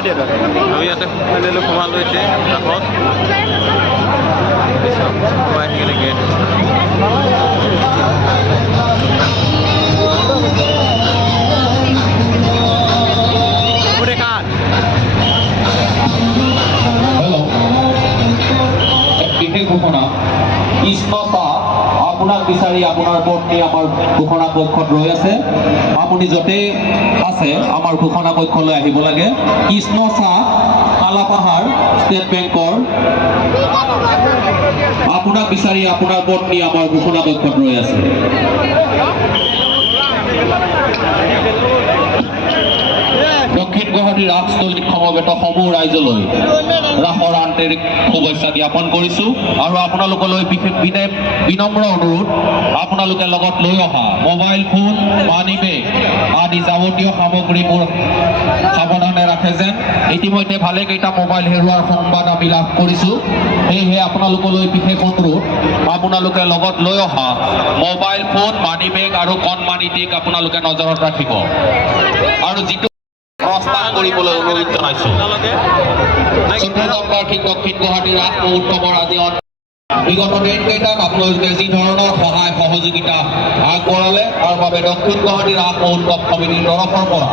আমি ইয়াতে ফাইনেলি সোমালোঁ এতিয়া কাষত সোমাই থাকিলে গেট বিশেষ ঘোষণা কৃষ্ণতা আপোনাক বিচাৰি আপোনাৰ পত্নী আমাৰ ঘোষণা কক্ষত ৰৈ আছে আপুনি য'তে আছে আমাৰ ঘোষণা কক্ষলৈ আহিব লাগে কৃষ্ণ চাহ কালাপাহাৰ ষ্টেট বেংকৰ আপোনাক বিচাৰি আপোনাৰ পত্নী আমাৰ ঘোষণা কক্ষত ৰৈ আছে দক্ষিণ গুৱাহাটী ৰাজস্থলীত সমবেত সমূহ ৰাইজলৈ ৰাসৰ আন্তৰিক শুভেচ্ছা জ্ঞাপন কৰিছোঁ আৰু আপোনালোকলৈ বিশেষ বিনম্ৰ অনুৰোধ আপোনালোকে লগত লৈ অহা মোবাইল ফোন মানি বেগ আদি যাৱতীয় সামগ্ৰীবোৰ সাৱধানে ৰাখে যেন ইতিমধ্যে ভালেকেইটা মোবাইল হেৰুৱাৰ সংবাদ আমি লাভ কৰিছোঁ সেয়েহে আপোনালোকলৈ বিশেষ অনুৰোধ আপোনালোকে লগত লৈ অহা মোবাইল ফোন মানি বেগ আৰু কণমানিটিক আপোনালোকে নজৰত ৰাখিব আৰু যিটো প্ৰস্থান কৰিবলৈ অনুৰোধ জনাইছোঁ 14 দক্ষিণ গুৱাহাটী ৰাস মহোৎসৱৰ আজি বিগত দিনকেইটাত আপোনালোকে যি ধৰণৰ সহায় সহযোগিতা আগবঢ়ালে তাৰ বাবে দক্ষিণ গুৱাহাটী ৰাস মহোৎসৱ সমিতিৰ তৰফৰ পৰা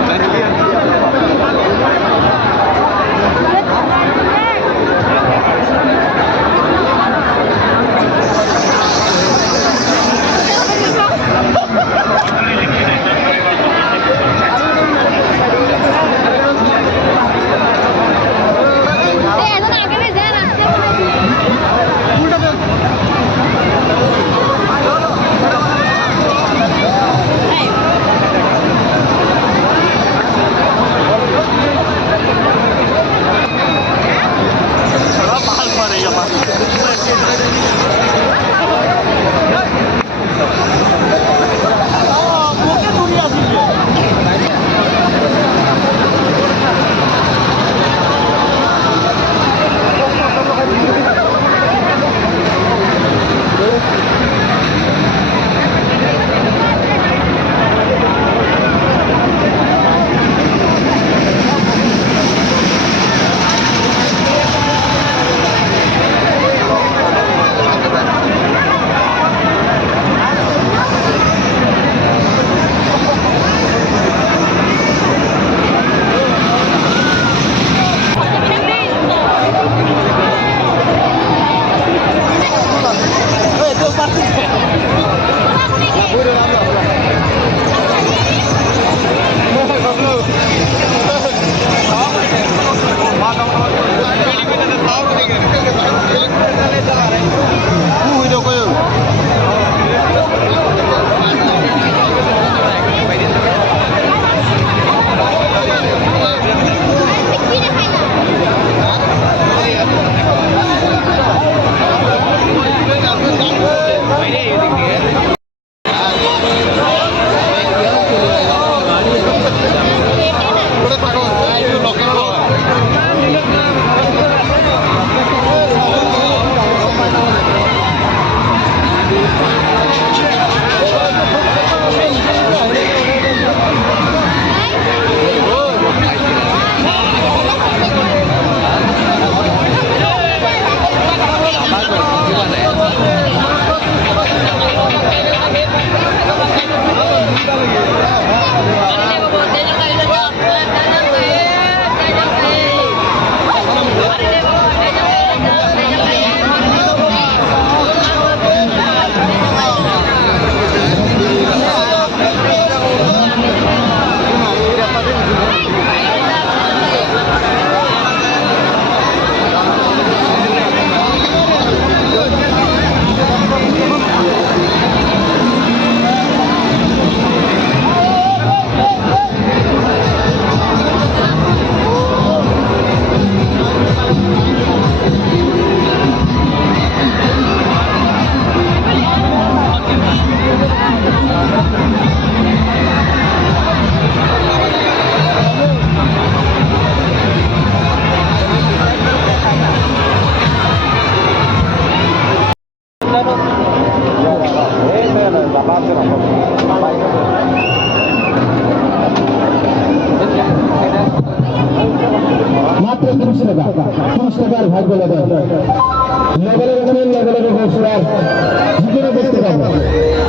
Hey, পুৰস্কাৰ ভাগ্য লেগে লেগে লেগে লেগে লেগে দেখতে পাবো